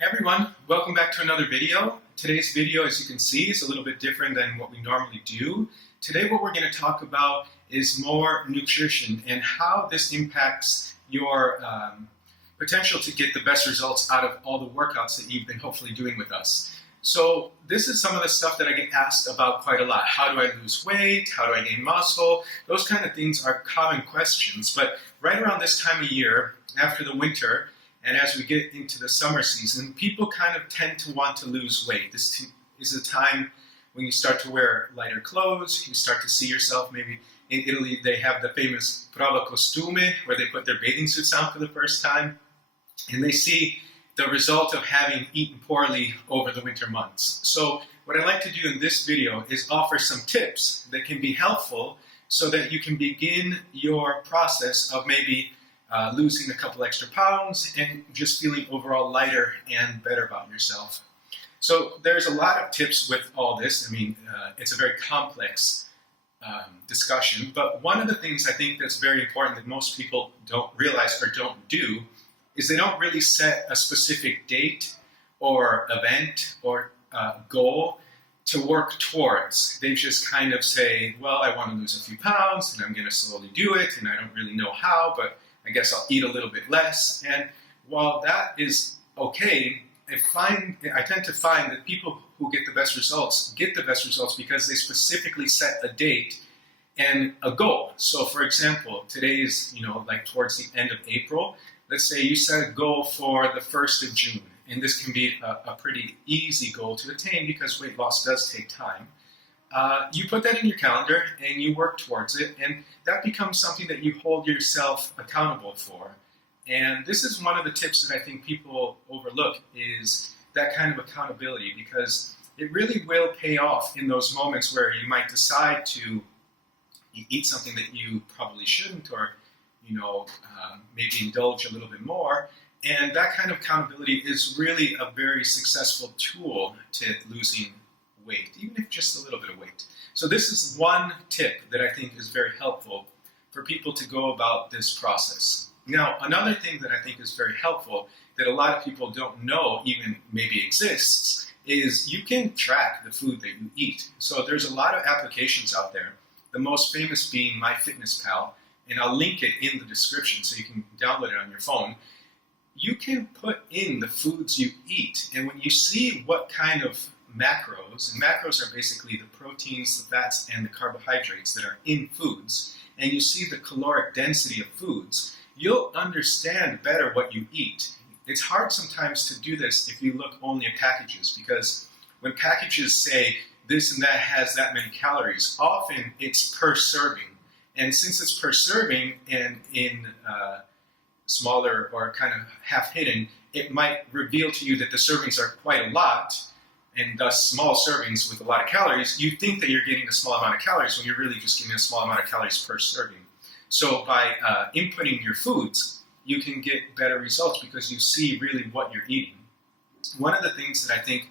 Hey everyone, welcome back to another video. Today's video, as you can see, is a little bit different than what we normally do. Today what we're going to talk about is more nutrition and how this impacts your potential to get the best results out of all the workouts that you've been hopefully doing with us. So this is some of the stuff that I get asked about quite a lot. How do I lose weight? How do I gain muscle? Those kind of things are common questions, but right around this time of year, after the winter, and as we get into the summer season, people kind of tend to want to lose weight. This is a time when you start to wear lighter clothes, you start to see yourself, maybe in Italy they have the famous prova costume, where they put their bathing suits on for the first time, and they see the result of having eaten poorly over the winter months. So what I'd like to do in this video is offer some tips that can be helpful so that you can begin your process of maybe losing a couple extra pounds and just feeling overall lighter and better about yourself. So there's a lot of tips with all this. I mean, it's a very complex discussion, but one of the things I think that's very important that most people don't realize or don't do is they don't really set a specific date or event or goal to work towards. They just kind of say, well, I want to lose a few pounds and I'm going to slowly do it and I don't really know how, but I guess I'll eat a little bit less. And while that is okay, I tend to find that people who get the best results because they specifically set a date and a goal. So for example, today is, like towards the end of April. Let's say you set a goal for the 1st of June. And this can be a pretty easy goal to attain because weight loss does take time. You put that in your calendar and you work towards it, and that becomes something that you hold yourself accountable for. And this is one of the tips that I think people overlook, is that kind of accountability, because it really will pay off in those moments where you might decide to eat something that you probably shouldn't, or maybe indulge a little bit more. And that kind of accountability is really a very successful tool to losing weight, even if just a little bit of weight. So this is one tip that I think is very helpful for people to go about this process. Now, another thing that I think is very helpful that a lot of people don't know even maybe exists is you can track the food that you eat. So there's a lot of applications out there, the most famous being MyFitnessPal, and I'll link it in the description so you can download it on your phone. You can put in the foods you eat, and when you see what kind of macros, and macros are basically the proteins, the fats, and the carbohydrates that are in foods, and you see the caloric density of foods, you'll understand better what you eat. It's hard sometimes to do this if you look only at packages, because when packages say this and that has that many calories, often it's per serving. And since it's per serving and in smaller or kind of half hidden, it might reveal to you that the servings are quite a lot, and thus small servings with a lot of calories. You think that you're getting a small amount of calories when you're really just getting a small amount of calories per serving. So by inputting your foods, you can get better results because you see really what you're eating. One of the things that I think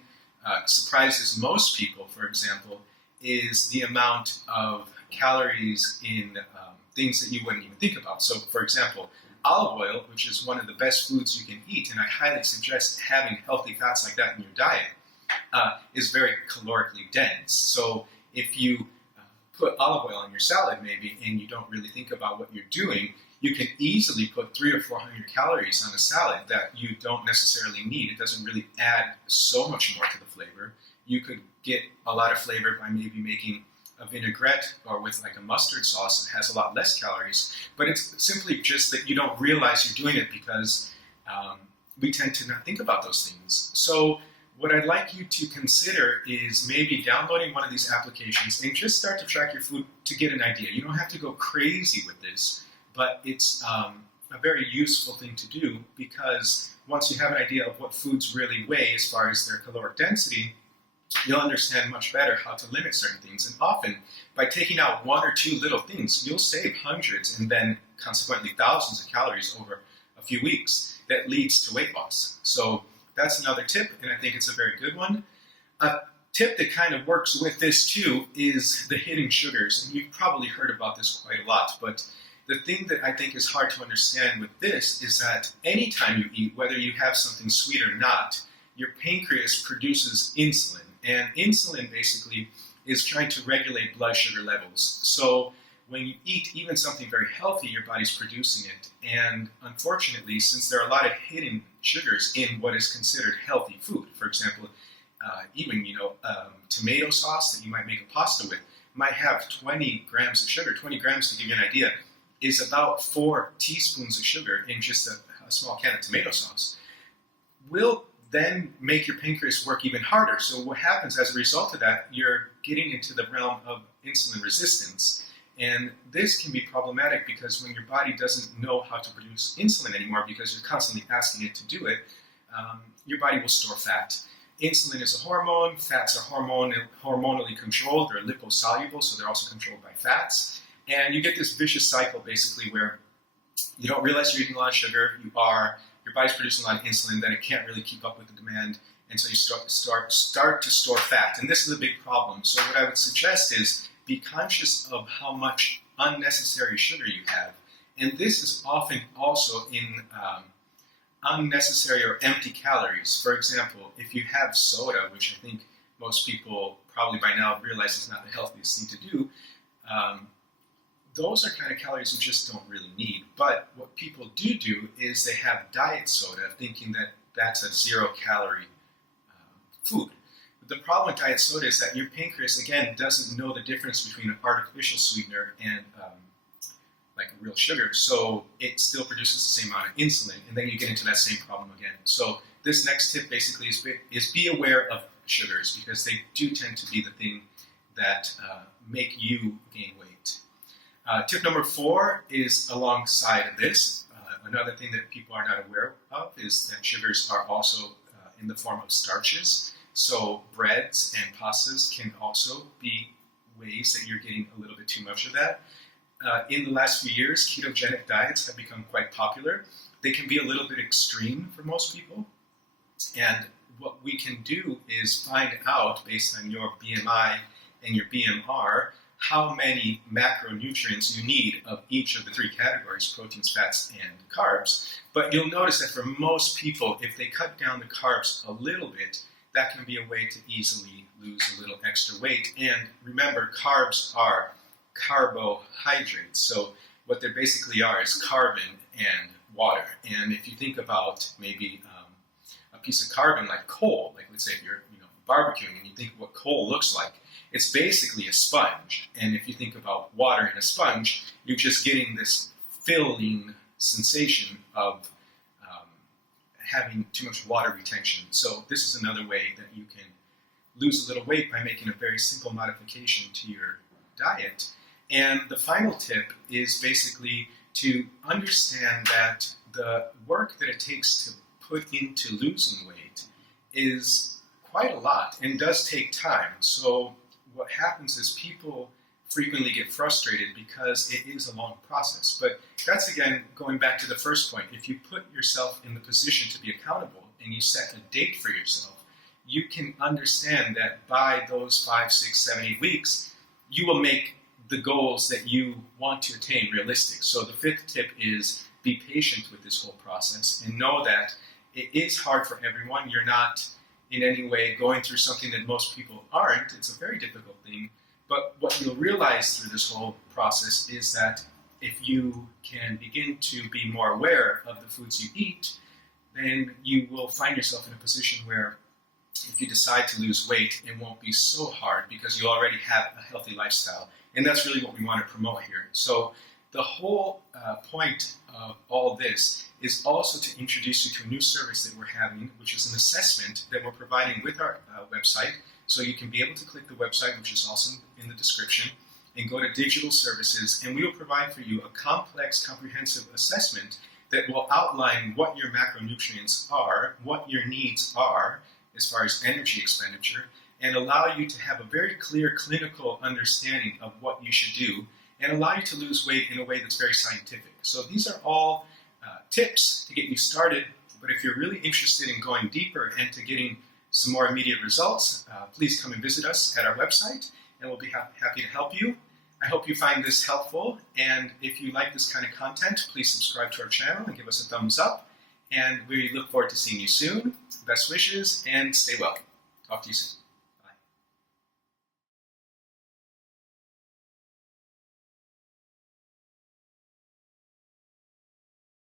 surprises most people, for example, is the amount of calories in things that you wouldn't even think about. So for example, olive oil, which is one of the best foods you can eat, and I highly suggest having healthy fats like that in your diet, is very calorically dense. So if you put olive oil on your salad maybe and you don't really think about what you're doing, you can easily put 300 or 400 calories on a salad that you don't necessarily need. It doesn't really add so much more to the flavor. You could get a lot of flavor by maybe making a vinaigrette or with like a mustard sauce that has a lot less calories, but it's simply just that you don't realize you're doing it because we tend to not think about those things. So what I'd like you to consider is maybe downloading one of these applications and just start to track your food to get an idea. You don't have to go crazy with this, but it's a very useful thing to do, because once you have an idea of what foods really weigh as far as their caloric density, you'll understand much better how to limit certain things. And often, by taking out one or two little things, you'll save hundreds and then consequently thousands of calories over a few weeks. That leads to weight loss. So that's another tip, and I think it's a very good one. A tip that kind of works with this too is the hidden sugars. And you've probably heard about this quite a lot, but the thing that I think is hard to understand with this is that anytime you eat, whether you have something sweet or not, your pancreas produces insulin. And insulin basically is trying to regulate blood sugar levels. So when you eat even something very healthy, your body's producing it. And unfortunately, since there are a lot of hidden sugars in what is considered healthy food, for example, even tomato sauce that you might make a pasta with might have 20 grams of sugar. 20 grams, to give you an idea, is about 4 teaspoons of sugar in just a small can of tomato sauce. Will then make your pancreas work even harder. So what happens as a result of that, you're getting into the realm of insulin resistance. And this can be problematic because when your body doesn't know how to produce insulin anymore because you're constantly asking it to do it, your body will store fat. Insulin is a hormone. Fats are hormonally controlled. They're liposoluble, so they're also controlled by fats. And you get this vicious cycle basically where you don't realize you're eating a lot of sugar. Your body's producing a lot of insulin, then it can't really keep up with the demand, and so you start to store fat. And this is a big problem. So what I would suggest is be conscious of how much unnecessary sugar you have. And this is often also in unnecessary or empty calories. For example, if you have soda, which I think most people probably by now realize is not the healthiest thing to do, those are kind of calories you just don't really need. But what people do is they have diet soda thinking that that's a zero-calorie food. But the problem with diet soda is that your pancreas, again, doesn't know the difference between an artificial sweetener and like a real sugar. So it still produces the same amount of insulin, and then you get into that same problem again. So this next tip basically is be aware of sugars because they do tend to be the thing that make you gain weight. Tip number 4 is alongside of this. Another thing that people are not aware of is that sugars are also in the form of starches. So breads and pastas can also be ways that you're getting a little bit too much of that. In the last few years, ketogenic diets have become quite popular. They can be a little bit extreme for most people. And what we can do is find out, based on your BMI and your BMR, how many macronutrients you need of each of the 3 categories, proteins, fats, and carbs. But you'll notice that for most people, if they cut down the carbs a little bit, that can be a way to easily lose a little extra weight. And remember, carbs are carbohydrates. So what they basically are is carbon and water. And if you think about maybe a piece of carbon like coal, like let's say if you're barbecuing and you think what coal looks like, it's basically a sponge. And if you think about water in a sponge, you're just getting this filling sensation of having too much water retention. So this is another way that you can lose a little weight by making a very simple modification to your diet. And the final tip is basically to understand that the work that it takes to put into losing weight is quite a lot and does take time. So what happens is people frequently get frustrated because it is a long process. But that's, again, going back to the first point. If you put yourself in the position to be accountable and you set a date for yourself, you can understand that by those 5, 6, 7, 8 weeks, you will make the goals that you want to attain realistic. So the 5th tip is be patient with this whole process and know that it is hard for everyone. You're not in any way going through something that most people aren't. It's a very difficult thing. But what you'll realize through this whole process is that if you can begin to be more aware of the foods you eat, then you will find yourself in a position where if you decide to lose weight, it won't be so hard because you already have a healthy lifestyle. And that's really what we want to promote here. So the whole point of all this is also to introduce you to a new service that we're having, which is an assessment that we're providing with our website. So you can be able to click the website, which is also in the description, and go to digital services, and we will provide for you a complex, comprehensive assessment that will outline what your macronutrients are, what your needs are as far as energy expenditure, and allow you to have a very clear clinical understanding of what you should do, and allow you to lose weight in a way that's very scientific. So these are all tips to get you started, but if you're really interested in going deeper and to getting some more immediate results, please come and visit us at our website, and we'll be happy to help you. I hope you find this helpful, and if you like this kind of content, please subscribe to our channel and give us a thumbs up, and we look forward to seeing you soon. Best wishes and stay well. Talk to you soon.